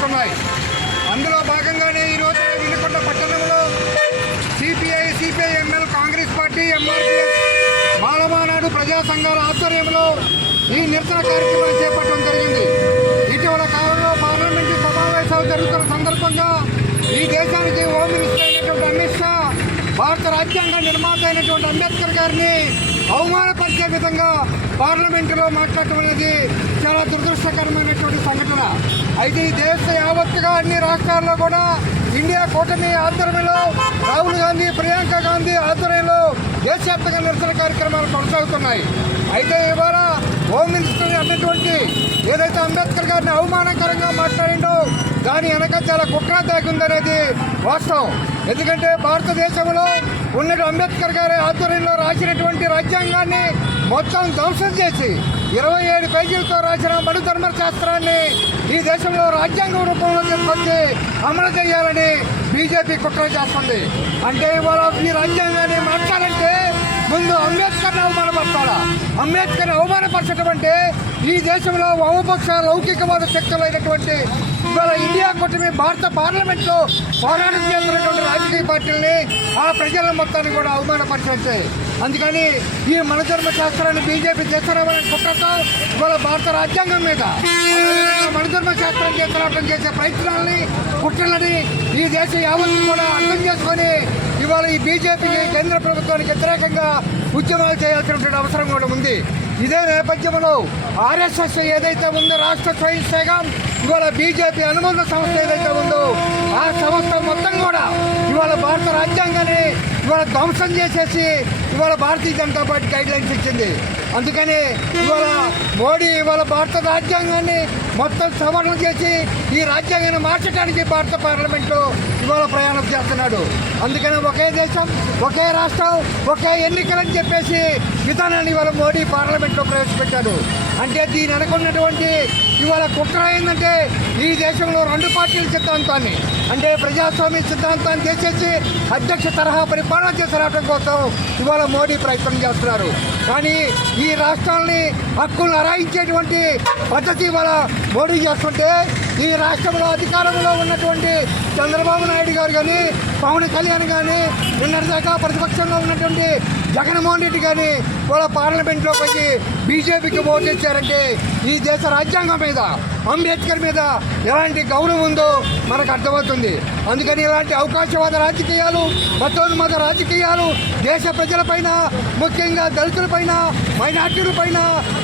చేస్తున్నాయి అందులో భాగంగానే ఈరోజు వినుకొండ పట్టణంలో CPI CPI ML Congress party MRPS బాలమానాడు ప్రజా సంఘాల ఆధ్వర్యంలో ఈ నిరసన కార్యక్రమం చేపట్టడం జరిగింది. ఇటీవల కాలంలో పార్లమెంటు సమావేశాలు జరుగుతున్న సందర్భంగా ఈ దేశానికి హోమ్ మినిస్టర్ అయినటువంటి అమిత్ షా భారత రాజ్యాంగ నిర్మాత అయినటువంటి అంబేద్కర్ గారిని అవమాన ఇదే విధంగా పార్లమెంటులో మాట్లాడటం అనేది చాలా దురదృష్టకరమైనటువంటి సంఘటన. అయితే ఈ దేశ యావత్తుగా అన్ని రాష్ట్రాల్లో కూడా ఇండియా కూటమి ఆధ్వర్యంలో రాహుల్ గాంధీ ప్రియాంక గాంధీ ఆధ్వర్యంలో దేశవ్యాప్తంగా నిరసన కార్యక్రమాలు కొనసాగుతున్నాయి. అయితే ఇవాళ హోమ్ మినిస్టర్ అన్నటువంటి ఏదైతే అంబేద్కర్ గారిని అవమానకరంగా మాట్లాడిండో దాని వెనక చాలా కుట్ర దాగుందనేది వాస్తవం. ఎందుకంటే భారతదేశంలో ఉన్న అంబేద్కర్ గారి ఆధ్వర్యంలో రాసినటువంటి రాజ్యాంగాన్ని మొత్తం ధ్వంసం చేసి ఇరవై ఏడు పేజీలతో రాసిన మను ధర్మశాస్త్రాన్ని ఈ దేశంలో రాజ్యాంగ రూపంలో తీసుకొచ్చి అమలు చేయాలని బీజేపీ కుట్ర చేస్తుంది. అంటే ఇవాళ ఈ రాజ్యాంగాన్ని మార్చాలంటే ముందు అంబేద్కర్ని అవమానపరచాలా? అంబేద్కర్ని అవమానపరచడం అంటే ఈ దేశంలో వామపక్ష లౌకికవాద శక్తులైనటువంటి ఇవాళ ఇండియా కూటమి భారత పార్లమెంట్లో పోరాటం చేస్తున్నటువంటి రాజకీయ పార్టీలని ఆ ప్రజల మొత్తాన్ని కూడా అవమానపరిచేస్తాయి అందుకని ఈ మనధర్మ శాస్త్రాన్ని బీజేపీ చేస్తున్నామని కుట్రతో ఇవాళ భారత రాజ్యాంగం మీద మనధర్మ శాస్త్రం చేస్తున్నట్టు చేసే ప్రయత్నాలని కుట్రలని ఈ దేశ యావత్తు కూడా అర్థం చేసుకొని ఇవాళ ఈ బీజేపీకి కేంద్ర ప్రభుత్వానికి వ్యతిరేకంగా ఉద్యమాలు చేయాల్సినటువంటి అవసరం కూడా ఉంది. ఇదే నేపథ్యంలో ఆర్ఎస్ఎస్ ఏదైతే ఉందో రాష్ట్ర స్వయం సేగం ఇవాళ బీజేపీ అనుబంధ సంస్థ ఏదైతే ఉందో ఆ సంస్థ మొత్తం కూడా ఇవాళ భారత రాజ్యాంగాన్ని ఇవాళ ధ్వంసం చేసేసి ఇవాళ Bharatiya Janata party guidelines ఇచ్చింది. అందుకని ఇవాళ మోడీ ఇవాళ భారత రాజ్యాంగాన్ని మొత్తం సవరణ చేసి ఈ రాజ్యాంగాన్ని మార్చడానికి భారత పార్లమెంట్లో ఇవాళ ప్రయాణం చేస్తున్నాడు. అందుకని ఒకే దేశం ఒకే రాష్ట్రం ఒకే ఎన్నికలని చెప్పేసి విధానాన్ని ఇవాళ మోడీ పార్లమెంట్లో ప్రవేశపెట్టాడు. అంటే దీని అనుకున్నటువంటి ఇవాళ కుట్ర ఏంటంటే ఈ దేశంలో రెండు పార్టీల సిద్ధాంతాన్ని అంటే ప్రజాస్వామ్య సిద్ధాంతాన్ని చేసేసి అధ్యక్ష తరహా పరిపాలన చేసరావడం కోసం ఇవాళ మోడీ ప్రయత్నం చేస్తున్నారు. కానీ ఈ రాష్ట్రాల్ని హక్కులను అరాయించేటువంటి పద్ధతి ఇవాళ మోడీ చేస్తుంటే ఈ రాష్ట్రంలో అధికారంలో ఉన్నటువంటి చంద్రబాబు నాయుడు గారు కానీ పవన్ కళ్యాణ్ కానీ నిన్నటిదాకా ప్రతిపక్షంలో ఉన్నటువంటి జగన్మోహన్ రెడ్డి కానీ కూడా పార్లమెంట్లో పోయి బీజేపీకి ఓటు ఇచ్చారంటే ఈ దేశ రాజ్యాంగం మీద అంబేద్కర్ మీద ఎలాంటి గౌరవం ఉందో మనకు అర్థమవుతుంది. అందుకని ఇలాంటి అవకాశవాద రాజకీయాలు మతోన్మత రాజకీయాలు దేశ ప్రజలపైన ముఖ్యంగా దళితులపైన మైనార్టీలపైన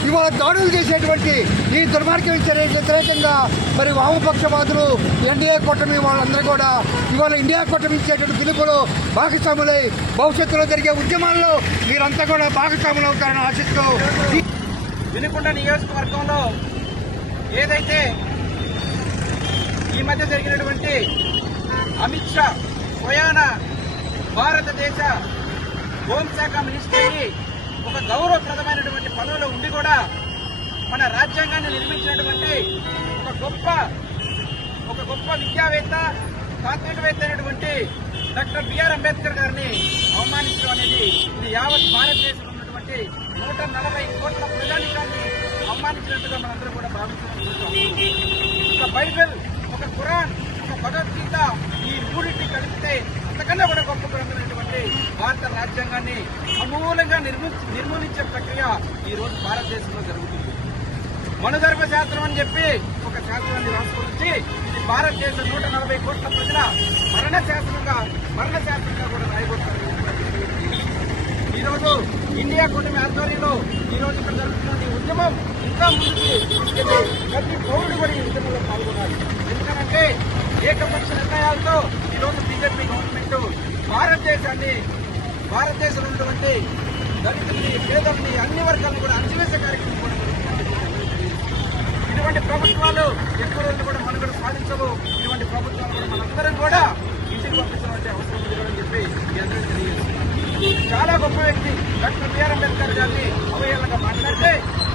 ఇవాళ దాడులు చేసేటువంటి ఈ దుర్మార్గం చర్య వ్యతిరేకంగా మరి వామపక్షవాదులు ఎన్డీఏ కూటమి వాళ్ళందరూ కూడా ఇవాళ ఇండియా కూటమి ఇచ్చేటువంటి పిలుపులో భాగస్వాములై భవిష్యత్తులో జరిగే ఉద్యమాల్లో మీరంతా కూడా భాగస్వాములు అవుతారని ఆశిస్తూ ఈ వినుకొండ నియోజకవర్గంలో ఏదైతే ఈ మధ్య జరిగినటువంటి అమిత్ షా స్వయాన భారతదేశ హోంశాఖ మినిస్టర్ని ఒక గౌరవప్రదమైనటువంటి పదవిలో ఉండి కూడా మన రాజ్యాంగాన్ని నిర్మించినటువంటి ఒక గొప్ప ఒక గొప్ప విద్యావేత్త తాత్వికవేత్త అయినటువంటి డాక్టర్ బిఆర్ అంబేద్కర్ గారిని అవమానించడం అనేది ఇది యావత్ భారతదేశంలో ఉన్నటువంటి నూట నలభై కోట్ల ప్రజానికాన్ని అవమానించినట్టుగా మనందరూ కూడా భావిస్తున్నాం. ఒక బైబిల్ ఒక ఖురాన్ ఒక భగవద్గీత ఈ మూడింటిని కలిపితే అంతకన్నా కూడా గొప్ప గ్రంథమైనటువంటి భారత రాజ్యాంగాన్ని సమూలంగా నిర్మూ నిర్మూలించే ప్రక్రియ ఈ రోజు భారతదేశంలో జరుగుతుంది. మనుధర్మ శాస్త్రం అని చెప్పి యొక్క శాసనాన్ని రాసుకొని ఇది భారతదేశ నూట నలభై కోట్ల ప్రజల మరణ శాస్త్రంగా మరణ శాస్త్రంగా కూడా రాయబడుతున్నారు ఈరోజు ఇండియా కూటమి ఆధ్వర్యంలో ఈ రోజు ఇక్కడ జరుగుతున్న ఉద్యమం. ఇంకా ముందుకు ప్రతి పౌరుడు కూడా ఈ ఉద్యమంలో పాల్గొనాలి. ఎందుకంటే ఏకపక్ష నిర్ణయాలతో ఈ రోజు బీజేపీ గవర్నమెంట్ భారతదేశాన్ని భారతదేశంలో ఉన్నటువంటి దళితుల్ని పేదల్ని అన్ని వర్గాలను కూడా అణచివేసే కార్యక్రమం కూడా ఇటువంటి ప్రభుత్వాలు ఎక్కువ రోజులు కూడా మనుగడ సాధించవు ఇటువంటి ప్రభుత్వాలు కూడా మనందరం కూడా ఇంటికి పంపించాలంటే అవసరం ఉంది అని చెప్పి మీ అందరికీ చాలా గొప్ప వ్యక్తి డాక్టర్ బిఆర్ అంబేద్కర్ గారిని అవహేళనగా మాట్లాడితే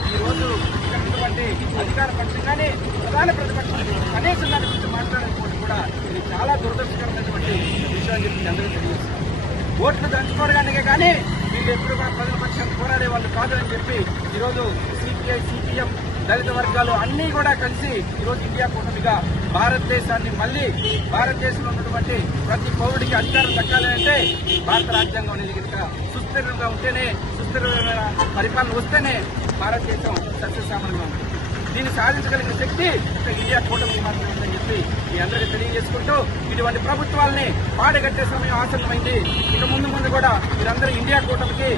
ఈ రోజు ఇక్కడ ఉన్నటువంటి అధికార పక్షం కానీ ప్రధాన ప్రతిపక్షం కనీసం దాని గురించి మాట్లాడకపోవడం కూడా ఇది చాలా దురదృష్టకరమైనటువంటి విషయం అని చెప్పి అందరూ అందరికీ ఓట్లు దంచుకోవడానికే కానీ వీళ్ళు ఎప్పుడు కూడా ప్రజల పక్షాన్ని పోరాడే వాళ్ళు కాదు అని చెప్పి ఈరోజు సిపిఐ సిపిఎం దళిత వర్గాలు అన్నీ కూడా కలిసి ఈరోజు ఇండియా కూటమిగా భారతదేశాన్ని మళ్ళీ భారతదేశంలో ఉన్నటువంటి ప్రతి పౌరుడికి అధికారం దక్కాలి అంటే భారత రాజ్యాంగం అనేది కనుక సుస్థిరంగా ఉంటేనే సుస్థిరమైన పరిపాలన వస్తేనే భారతదేశం సస్యశ్యామలంగా ఉంటుంది. దీన్ని సాధించగలిగిన శక్తి ఇండియా కూటమికి మాత్రమే ఉందని చెప్పి మీ అందరికీ తెలియజేసుకుంటూ ఇటువంటి ప్రభుత్వాల్ని పాడగట్టే సమయం ఆసన్నమైంది. ఇక ముందు ముందు కూడా మీరందరూ ఇండియా కూటమికి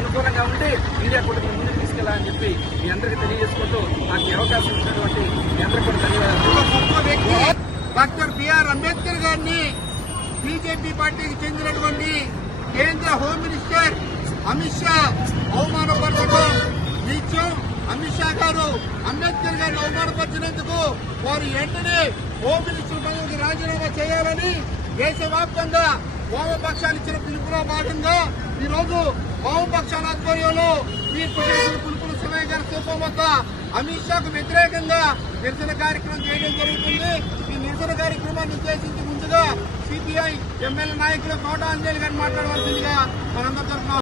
అనుకూలంగా ఉండి ఇండియా కూటమిని ముందుకు తీసుకెళ్ళాలని చెప్పి మీ అందరికీ తెలియజేసుకుంటూ నాకు అవకాశం ఇచ్చినటువంటి మీ అందరికీ కూడా ధన్యవాదాలు. డాక్టర్ బిఆర్ అంబేద్కర్ గారిని బీజేపీ పార్టీకి చెందినటువంటి కేంద్ర హోమ్ మినిస్టర్ అమిత్ షా అవమానపరచడం నిత్యం అమిత్ షా గారు అంబేద్కర్ గారిని అవమానపరిచినందుకు వారు వెంటనే హోమ్ మినిస్టర్ పదవికి రాజీనామా చేయాలని దేశవ్యాప్తంగా వామపక్షాలు ఇచ్చిన పిలుపులో భాగంగా ఈ రోజు వామపక్షాల ఆధ్వర్యంలో తీర్పు చేసిన పిలుపుల స్థూపం వద్ద అమిత్ షాకు వ్యతిరేకంగా నిరసన కార్యక్రమం చేయడం జరుగుతుంది. ఈ నిరసన కార్యక్రమాన్ని ఉద్దేశించి ముందుగా సిపిఐ ఎమ్మెల్యే నాయకులు కోట అంజలి గారిని మాట్లాడవలసిందిగా మనందరూ